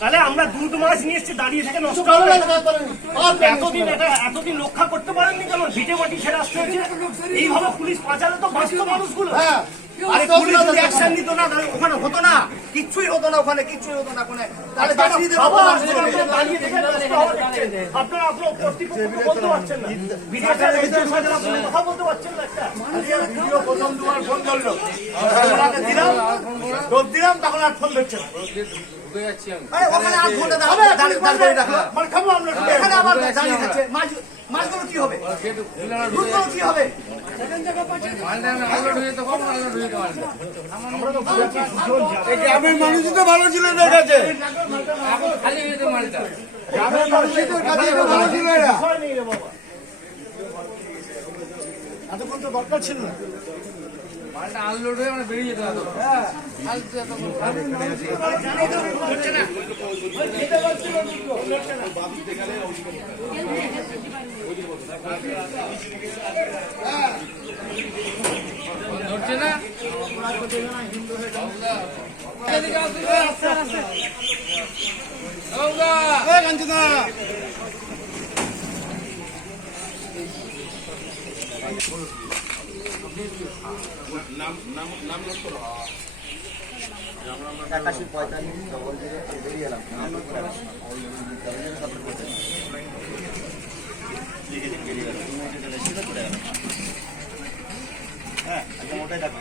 তাহলে আমরা দুধ মাছ নিয়ে এসছি দাঁড়িয়ে থেকে নষ্ট এতদিন রক্ষা করতে পারেননি কেন? ভিটে মাটি ছেড়ে আসতে হয়েছে। এইভাবে পুলিশ পাচারে তো বাঁচত মানুষগুলো। আরে পুলিশ যদি অ্যাকশন নিত না ওখানে হতো না, কিচ্ছুই হতো না, ওখানে কিচ্ছুই হতো না। তাহলে বাঁচিয়ে দেবো। আপনারা আপনার কর্তৃপক্ষকে বলতে পারছেন না, কথা বলতে পারছেন না। একটা ভিডিও প্রথম দুবার ফোন করলো, দিলাম রোদ দিলাম, তখন আর ফোন ধরছে না। ওখানে 8 ঘন্টা দাঁড়িয়ে রাখলো, মানে খাবো আমরা এখানে আবার দাঁড়িয়ে থাকছে। মাছগুলো কি হবে? দুধগুলো কি হবে? গ্রামের মানুষই তো ভালো ছিল এদের কাছে, গ্রামের মানুষই তো কাছে ভালো ছিল। এরা এতক্ষণ তো দরকার ছিল না। মালটা আনলোড হয়ে আমরা বেরিয়ে যেতে হতো। ধরছে না একাশি 45 ডবল বেরিয়ে এলাম। হ্যাঁ ওটাই দেখো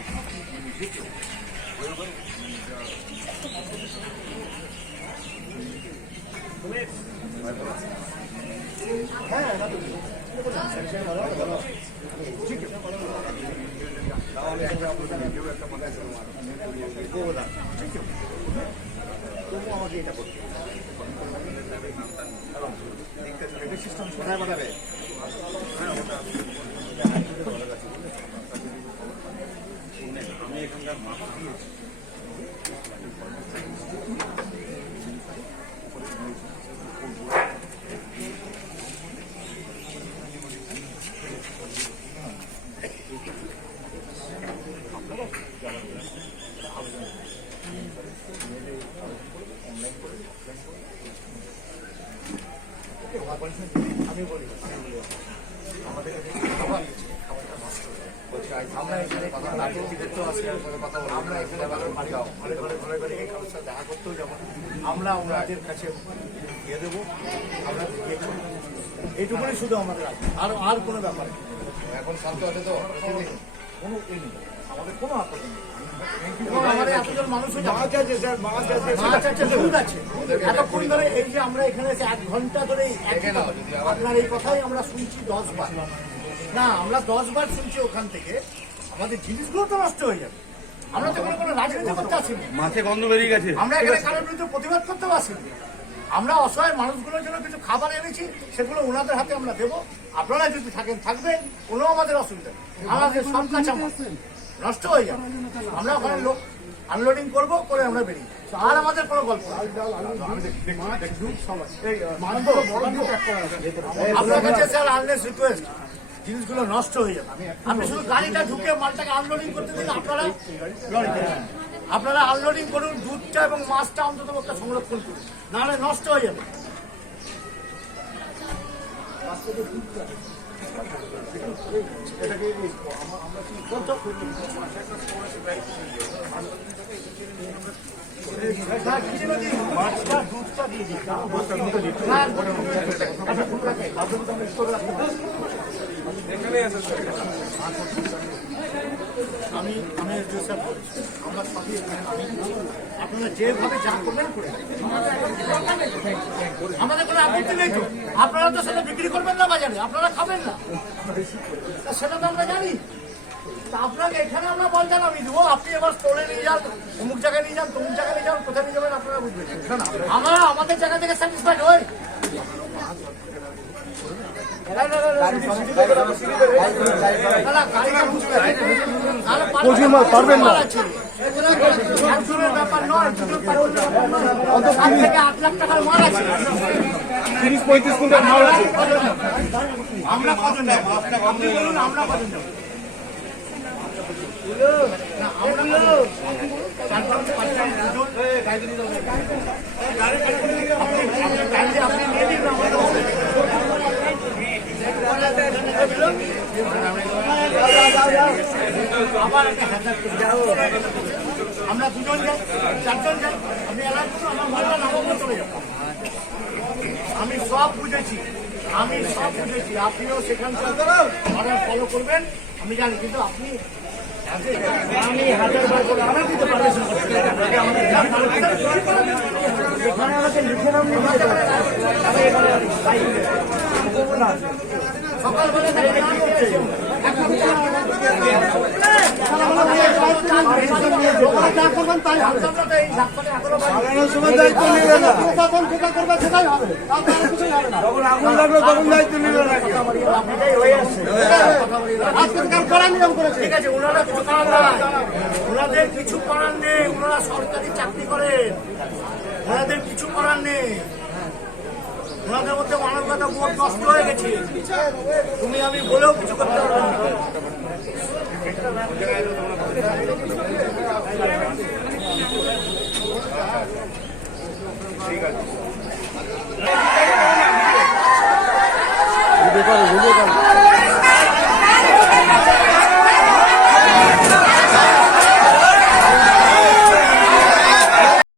তবু আমাকে এটা করতে সিস্টেম কোথায় পাঠাবে? আমি এখানকার মাছ দিয়েছি। আমি বলি আমাদের কাছে খাবার খাবারটা নষ্ট আমরা এখানে কথা আমরা এখানে ঘরে ঘরে এই কারোর সাথে দেখা করতেও যাবো। আমরা ওনাদের কাছে দিয়ে দেবো, আমরা দিয়ে চলবো। এইটুকুনি শুধু আমাদের আছে, আর কোনো ব্যাপার নেই। এখন শান্ত আছে তো, কোনো আমাদের কোনো আপত্তি নেই। আমাদের এতজন মানুষ মাছ আছে, দুধ আছে। এতক্ষণ ধরে এই যে আমরা এখানে 1 ঘন্টা ধরে আপনার এই কথাই আমরা শুনছি 10 বার। না, আমরা 10 বার শুনছি ওখান থেকে। আমাদের জিনিসগুলো তো নষ্ট হয়ে যাবে। আমরা তো কোনো রাজনীতি করতে আসিনি, মাছে গন্ধ বেরিয়ে গেছে। আমরা এখানে কারোর বিরুদ্ধে প্রতিবাদ করতে আসিনি। আমরা অসহায় মানুষগুলোর জন্য কিছু খাবার এনেছি, সেগুলো ওনাদের হাতে আমরা দেবো। আপনারা যদি থাকবেন, কোনো আমাদের অসুবিধা নেই। আমাদের সব কাছে নষ্ট হয়ে যাবে। আমরা ওখানে লোক আনলোডিং করবো, করে আমরা বেরিয়ে আর আমাদের কোনো গল্প। আপনার কাছে স্যার আনলেস রিকোয়েস্ট, জিনিসগুলো নষ্ট হয়ে যাবে। আপনি শুধু গাড়িটা ঢুকে মালটাকে আনলোডিং করতে দিন। আপনারা আনলোডিং করুন, দুধটা এবং মাছটা অন্তত একটা সংরক্ষণ করুন, নাহলে নষ্ট হয়ে যাবে। আমি আমরা সবই আপনারা যেভাবে যা করবেন করে আমাদের কোনো আপত্তি নেই তো। আপনারা তো সেটা বিক্রি করবেন না বাজারে, আপনারা খাবেন না, সেটা তো আমরা জানি। আপনাকে এখানে আমরা বলতে নামিয়ে দেবো, আপনি এবার স্টোরে নিয়ে যান, অমুক জায়গায় নিয়ে যান, তমুক জায়গায় নিয়ে যান, কোথায় নিয়ে যাবেন আপনারা বুঝবেন। আমরা আমাদের জায়গা থেকে স্যাটিসফাইড হই। পারবেন না, ব্যাপার নয়। 8 লাখ টাকার মাল আছে, 30-35 কুইন্টাল মাল আছে। আমরা কজন যাবো? আপনি বলুন, আমরা কজন যাবো? আপনি নিয়ে দিন না আমাদের। আবার একটা হাজার আমরা দুজন যাই, চারজন যাই, আপনি এলাকা করুন, আমার মালটা নামাবো, চলে যাবো। আমি সব বুঝেছি, আপনিও সেখানকার অর্ডার ফলো করবেন, আমি জানি, কিন্তু আপনি আমি 1000 করে আমার দিতে পারবেন আমাকে লিখে নাম সকালবেলা সময় দায়িত্ব নিবে না, যখন আগুন লাগলো তখন দায়িত্ব নিবে না। ঠিক আছে, ওনারা কিছু করার নাই, ওনাদের কিছু করার নেই, ওনারা সরকারি চাকরি করেন, ওনাদের কিছু করার নেই, ওনাদের মধ্যে মানবতা বোধ নষ্ট হয়ে গেছে। তুমি আমি বলেও কিছু করতে পারবো না। ঠিক আছে